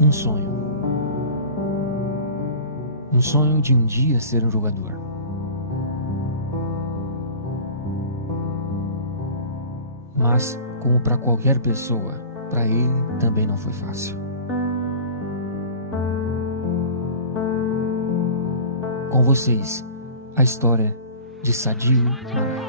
um sonho. Um sonho de um dia ser um jogador. Mas, como para qualquer pessoa, para ele também não foi fácil. Com vocês, a história de Sadio Mané.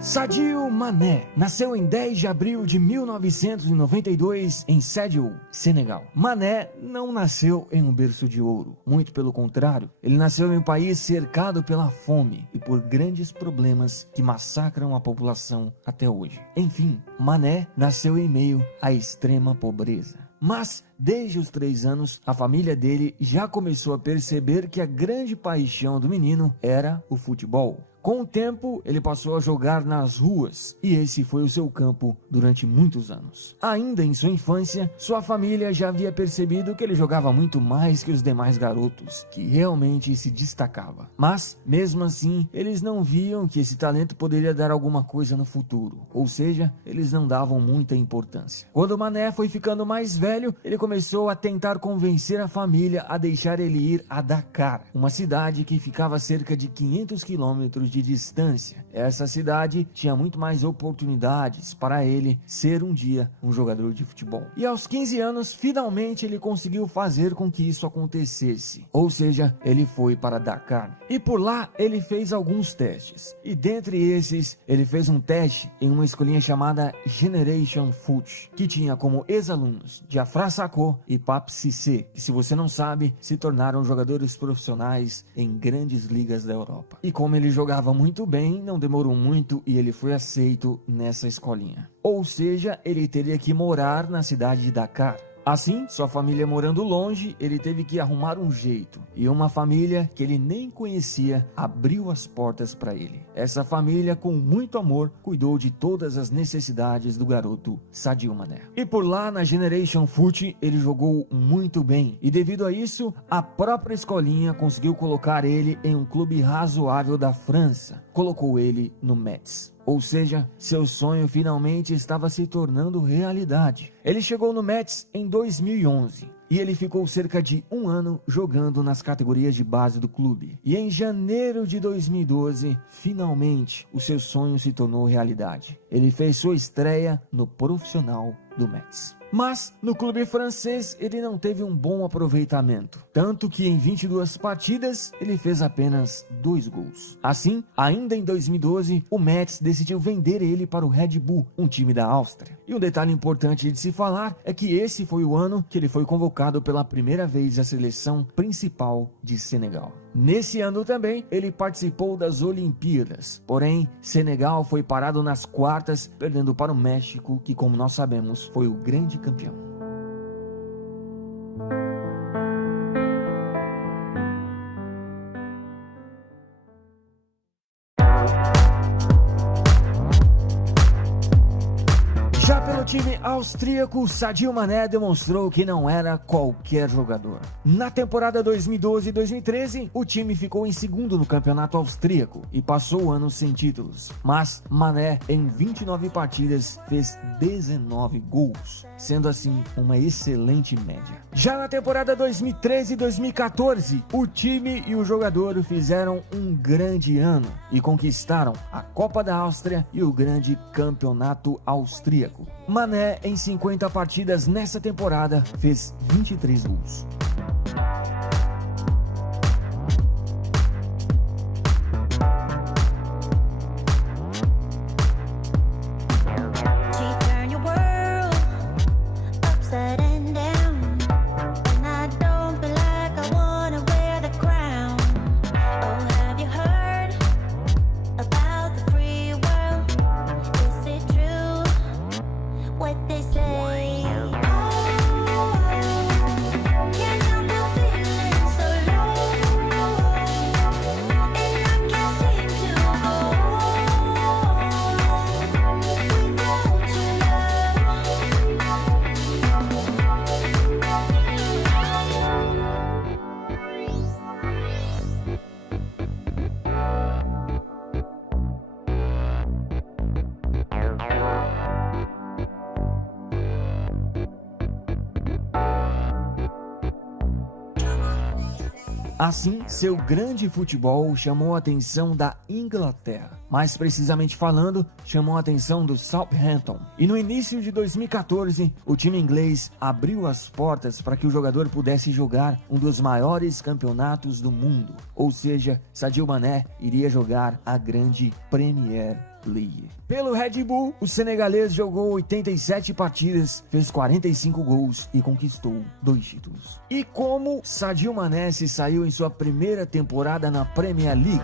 Sadio Mané nasceu em 10 de abril de 1992 em Sédhiou, Senegal. Mané não nasceu em um berço de ouro, muito pelo contrário. Ele nasceu em um país cercado pela fome e por grandes problemas que massacram a população até hoje. Enfim, Mané nasceu em meio à extrema pobreza. Mas, desde os 3 anos, a família dele já começou a perceber que a grande paixão do menino era o futebol. Com o tempo, ele passou a jogar nas ruas, e esse foi o seu campo durante muitos anos. Ainda em sua infância, sua família já havia percebido que ele jogava muito mais que os demais garotos, que realmente se destacava. Mas, mesmo assim, eles não viam que esse talento poderia dar alguma coisa no futuro, ou seja, eles não davam muita importância. Quando Mané foi ficando mais velho, ele começou a tentar convencer a família a deixar ele ir a Dakar, uma cidade que ficava a cerca de 500 quilômetros de distância. Essa cidade tinha muito mais oportunidades para ele ser um dia um jogador de futebol. E aos 15 anos, finalmente ele conseguiu fazer com que isso acontecesse. Ou seja, ele foi para Dakar. E por lá ele fez alguns testes. E dentre esses, ele fez um teste em uma escolinha chamada Generation Foot, que tinha como ex-alunos Diafra Sakho e Pape Cissé, que, se você não sabe, se tornaram jogadores profissionais em grandes ligas da Europa. E como ele jogava muito bem, não demorou muito e ele foi aceito nessa escolinha. Ou seja, ele teria que morar na cidade de Dakar. Assim, sua família morando longe, ele teve que arrumar um jeito. E uma família que ele nem conhecia abriu as portas para ele. Essa família, com muito amor, cuidou de todas as necessidades do garoto Sadio Mané. E por lá, na Generation Foot, ele jogou muito bem. E devido a isso, a própria escolinha conseguiu colocar ele em um clube razoável da França. Colocou ele no Metz. Ou seja, seu sonho finalmente estava se tornando realidade. Ele chegou no Metz em 2011 e ele ficou cerca de 1 ano jogando nas categorias de base do clube. E em janeiro de 2012, finalmente, o seu sonho se tornou realidade. Ele fez sua estreia no profissional do Metz. Mas, no clube francês, ele não teve um bom aproveitamento. Tanto que em 22 partidas, ele fez apenas 2 gols. Assim, ainda em 2012, o Metz decidiu vender ele para o Red Bull, um time da Áustria. E um detalhe importante de se falar é que esse foi o ano que ele foi convocado pela primeira vez à seleção principal de Senegal. Nesse ano também, ele participou das Olimpíadas. Porém, Senegal foi parado nas quartas, perdendo para o México, que, como nós sabemos, foi o grande campeão. Já pelo time austríaco, Sadio Mané demonstrou que não era qualquer jogador. Na temporada 2012 e 2013, o time ficou em segundo no campeonato austríaco e passou o ano sem títulos. Mas Mané, em 29 partidas, fez 19 gols, sendo assim uma excelente média. Já na temporada 2013 e 2014, o time e o jogador fizeram um grande ano e conquistaram a Copa da Áustria e o grande campeonato austríaco. Mané, em 50 partidas nessa temporada, fez 23 gols. What they say. Oh, Assim, seu grande futebol chamou a atenção da Inglaterra. Mais precisamente falando, chamou a atenção do Southampton. E no início de 2014, o time inglês abriu as portas para que o jogador pudesse jogar um dos maiores campeonatos do mundo. Ou seja, Sadio Mané iria jogar a grande Premier League. Pelo Red Bull, o senegalês jogou 87 partidas, fez 45 gols e conquistou 2 títulos. E como Sadio Mané se saiu em sua primeira temporada na Premier League?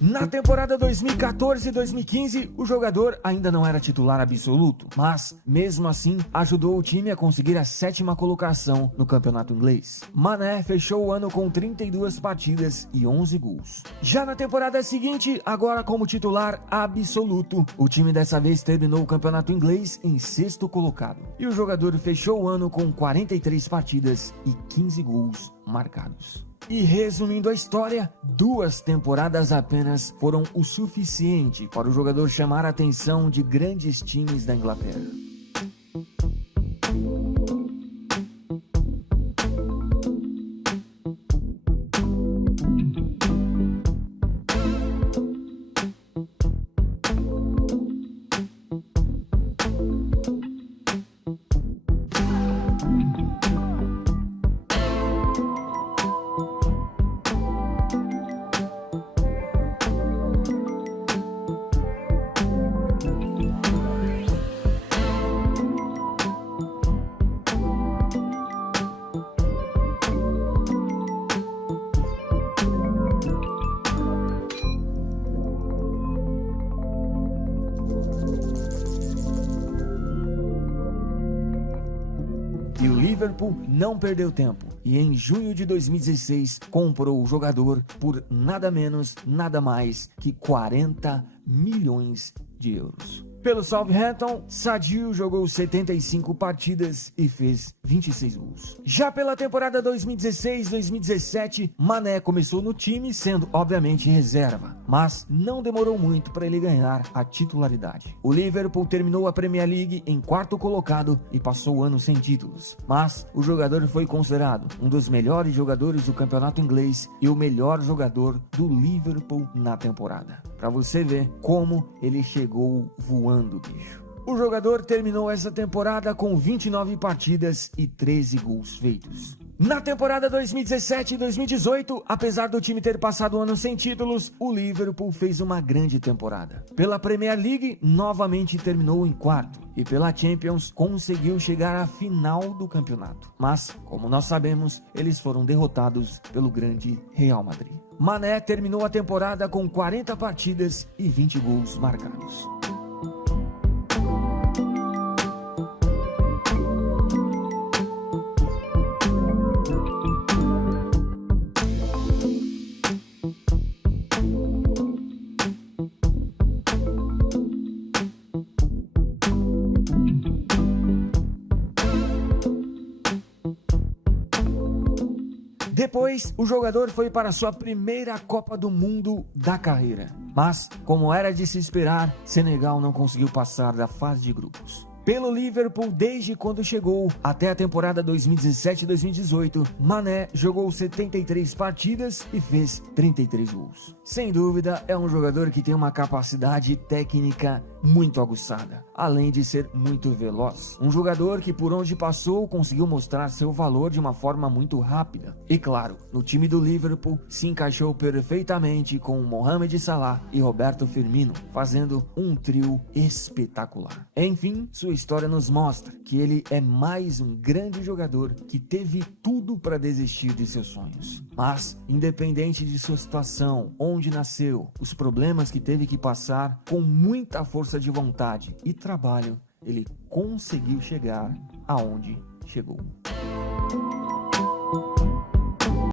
Na temporada 2014-2015, o jogador ainda não era titular absoluto, mas, mesmo assim, ajudou o time a conseguir a 7ª colocação no campeonato inglês. Mané fechou o ano com 32 partidas e 11 gols. Já na temporada seguinte, agora como titular absoluto, o time dessa vez terminou o campeonato inglês em 6º colocado. E o jogador fechou o ano com 43 partidas e 15 gols marcados. E resumindo a história, 2 temporadas apenas foram o suficiente para o jogador chamar a atenção de grandes times da Inglaterra. E o Liverpool não perdeu tempo e em junho de 2016 comprou o jogador por nada menos, nada mais que 40 milhões de euros. Pelo Southampton, Sadio jogou 75 partidas e fez 26 gols. Já pela temporada 2016-2017, Mané começou no time sendo obviamente reserva, mas não demorou muito para ele ganhar a titularidade. O Liverpool terminou a Premier League em 4º colocado e passou o ano sem títulos, mas o jogador foi considerado um dos melhores jogadores do campeonato inglês e o melhor jogador do Liverpool na temporada. Para você ver como ele chegou voando, bicho. O jogador terminou essa temporada com 29 partidas e 13 gols feitos. Na temporada 2017 e 2018, apesar do time ter passado o ano sem títulos, o Liverpool fez uma grande temporada. Pela Premier League, novamente terminou em 4º e pela Champions conseguiu chegar à final do campeonato. Mas, como nós sabemos, eles foram derrotados pelo grande Real Madrid. Mané terminou a temporada com 40 partidas e 20 gols marcados. Depois, o jogador foi para sua primeira Copa do Mundo da carreira. Mas, como era de se esperar, Senegal não conseguiu passar da fase de grupos. Pelo Liverpool, desde quando chegou até a temporada 2017-2018, Mané jogou 73 partidas e fez 33 gols. Sem dúvida, é um jogador que tem uma capacidade técnica muito aguçada, além de ser muito veloz. Um jogador que por onde passou conseguiu mostrar seu valor de uma forma muito rápida. E claro, no time do Liverpool se encaixou perfeitamente com Mohamed Salah e Roberto Firmino, fazendo um trio espetacular. Enfim, sua história nos mostra que ele é mais um grande jogador que teve tudo para desistir de seus sonhos. Mas, independente de sua situação, onde nasceu, os problemas que teve que passar, com muita força de vontade e trabalho, ele conseguiu chegar aonde chegou.